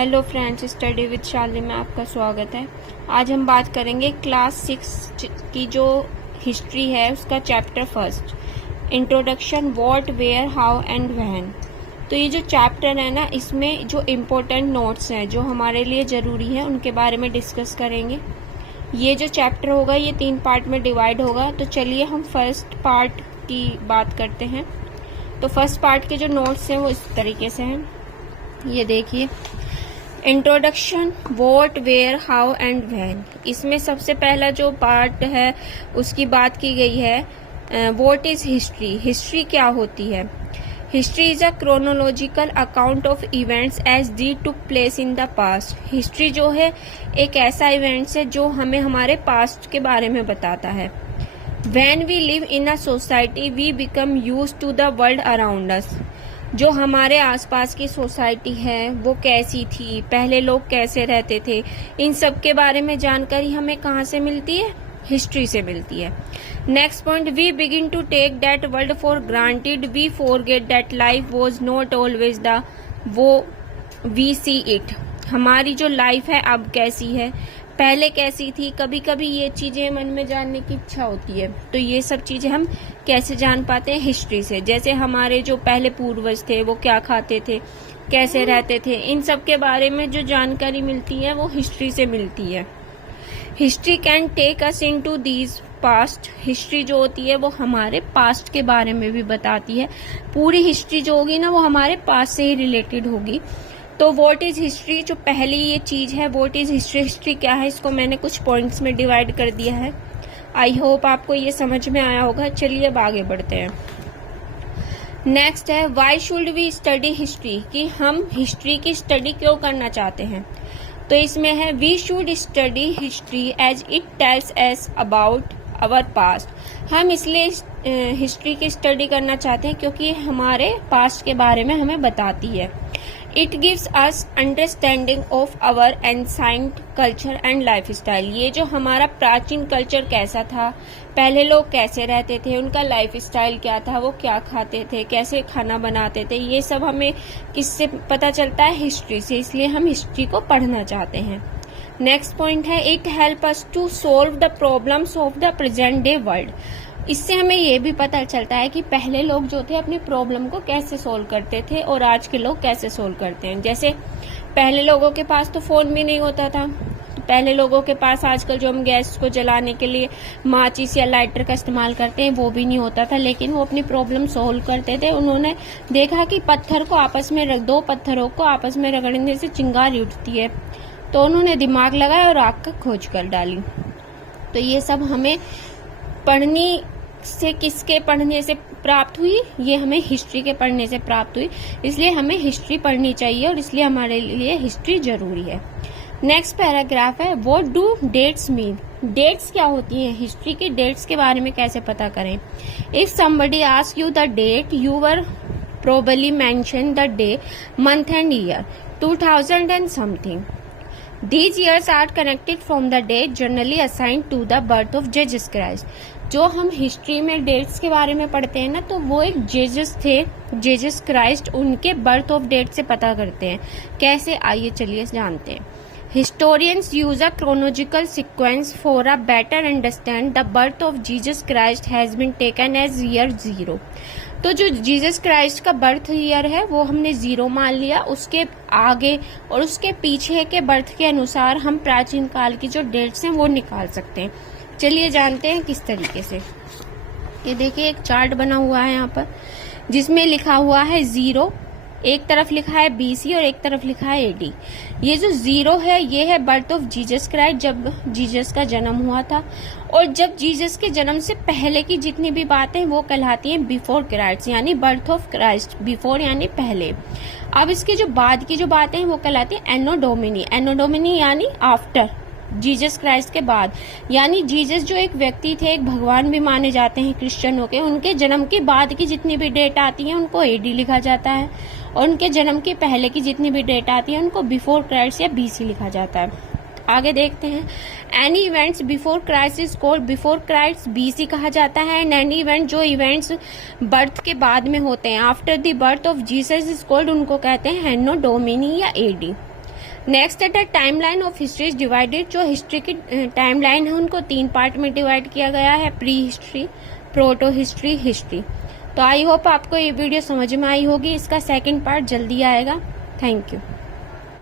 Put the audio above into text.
Hello friends, study with Shalini में आपका स्वागत है। आज हम बात करेंगे क्लास 6 की जो हिस्ट्री है उसका chapter first, introduction, what, where, how and when. तो ये जो चैप्टर है ना, इसमें जो इम्पोर्टेंट नोट्स हैं जो हमारे लिए ज़रूरी हैं उनके बारे में डिस्कस करेंगे। ये जो चैप्टर होगा ये 3 पार्ट में डिवाइड होगा। तो चलिए हम फर्स्ट पार्ट की बात करते हैं। तो फर्स्ट पार्ट के जो नोट्स हैं वो इस तरीके से हैं, ये देखिए। Introduction, what, where, how and when. इसमें सबसे पहला जो पार्ट है उसकी बात की गई है व्हाट इज हिस्ट्री। हिस्ट्री क्या होती है? History is a chronological account of events as they took place in the past. History जो है एक ऐसा इवेंट्स है जो हमें हमारे पास्ट के बारे में बताता है। When we live in a society, we become used to the world around us. जो हमारे आसपास की सोसाइटी है वो कैसी थी, पहले लोग कैसे रहते थे, इन सब के बारे में जानकारी हमें कहाँ से मिलती है? हिस्ट्री से मिलती है। Next point, we begin to take that world for granted, we forget that life was not always the way we see it. हमारी जो लाइफ है अब कैसी है, पहले कैसी थी, कभी कभी ये चीजें मन में जानने की इच्छा होती है। तो ये सब चीजें हम कैसे जान पाते हैं? हिस्ट्री से। जैसे हमारे जो पहले पूर्वज थे वो क्या खाते थे, कैसे रहते थे, इन सब के बारे में जो जानकारी मिलती है वो हिस्ट्री से मिलती है। History can take us into these past. History जो होती है वो हमारे पास्ट के बारे में भी बताती है। पूरी हिस्ट्री जो होगी ना वो हमारे पास्ट से ही रिलेटेड होगी। तो व्हाट इज हिस्ट्री, जो पहली ये चीज है व्हाट इज हिस्ट्री। हिस्ट्री क्या है इसको मैंने कुछ पॉइंट्स में डिवाइड कर दिया है। आई होप आपको ये समझ में आया होगा। चलिए अब आगे बढ़ते हैं। नेक्स्ट है why should we study history, कि हम हिस्ट्री की स्टडी क्यों करना चाहते हैं। तो इसमें है we should study history as it tells us about our past. हम इसलिए हिस्ट्री की स्टडी करना चाहते हैं क्योंकि हमारे पास्ट के बारे में हमें बताती है। It gives us understanding of our ancient culture and life style. ये जो हमारा प्राचीन कल्चर कैसा था, पहले लोग कैसे रहते थे, उनका लाइफ स्टाइल क्या था, वो क्या खाते थे, कैसे खाना बनाते थे, ये सब हमें किससे पता चलता है? हिस्ट्री से। इसलिए हम हिस्ट्री को पढ़ना चाहते हैं। नेक्स्ट पॉइंट है it help us to solve the problems of the present day world. इससे हमें ये भी पता चलता है कि पहले लोग जो थे अपनी प्रॉब्लम को कैसे सोल्व करते थे और आज के लोग कैसे सोल्व करते हैं। जैसे पहले लोगों के पास तो फोन भी नहीं होता था, तो पहले लोगों के पास आजकल जो हम गैस को जलाने के लिए माचिस या लाइटर का इस्तेमाल करते हैं वो भी नहीं होता था, लेकिन वो अपनी प्रॉब्लम सोल्व करते थे। उन्होंने देखा कि पत्थर को आपस में रख दो, पत्थरों को आपस में रगड़ने से चिंगारी उठती है, तो उन्होंने दिमाग लगाया और आग का खोज कर डाली। तो ये सब हमें पढ़नी से, किसके पढ़ने से प्राप्त हुई? ये हमें हिस्ट्री के पढ़ने से प्राप्त हुई। इसलिए हमें हिस्ट्री पढ़नी चाहिए और इसलिए हमारे लिए हिस्ट्री जरूरी है। नेक्स्ट पैराग्राफ है what do dates mean. Dates क्या होती हैं? हिस्ट्री की डेट्स के बारे में कैसे पता करें? If somebody ask you the date, you were probably mention the day, month and year 2000 and something. These years are connected from the date generally assigned to the birth of Jesus Christ. जो हम history में dates के बारे में पढ़ते हैं ना, तो वो एक जेजस थे, जेजस क्राइस्ट, उनके बर्थ ऑफ डेट से पता करते हैं। कैसे? आइए चलिए जानते हैं। Historians use a chronological sequence for a better understand the birth of Jesus Christ has been taken as year 0। तो जो जीसस क्राइस्ट का बर्थ ईयर है वो हमने 0 मान लिया। उसके आगे और उसके पीछे के बर्थ के अनुसार हम प्राचीन काल की जो डेट्स हैं वो निकाल सकते हैं। चलिए जानते हैं किस तरीके से। ये देखिए एक चार्ट बना हुआ है यहाँ पर जिसमें लिखा हुआ है 0, एक तरफ लिखा है BC और एक तरफ लिखा है AD। ये जो 0 है ये है बर्थ ऑफ जीसस क्राइस्ट, जब जीसस का जन्म हुआ था। और जब जीसस के जन्म से पहले की जितनी भी बातें वो कहलाती हैं बिफोर क्राइस्ट, यानी बर्थ ऑफ क्राइस्ट। बिफोर यानी पहले। अब इसके जो बाद की जो बातें हैं वो कहलाती हैं एनो डोमिनी। एनो डोमिनी यानी आफ्टर, जीसस क्राइस्ट के बाद। यानी जीसस जो एक व्यक्ति थे, एक भगवान भी माने जाते हैं क्रिश्चियनों के, उनके जन्म के बाद की जितनी भी डेट आती है उनको AD लिखा जाता है, और उनके जन्म के पहले की जितनी भी डेट आती है उनको बिफोर क्राइस्ट या BC लिखा जाता है। आगे देखते हैं। Any events before Christ is called before Christ, BC कहा जाता है। एंड एनी इवेंट जो इवेंट्स बर्थ के बाद में होते हैं, after the birth of Jesus is called, उनको कहते हैं एनो डोमिनी या AD। Next at the timeline of history is divided. जो हिस्ट्री की टाइमलाइन है उनको 3 पार्ट में डिवाइड किया गया है, pre history, proto history, history. तो आई होप आपको ये वीडियो समझ में आई होगी। इसका सेकंड पार्ट जल्दी आएगा। Thank you.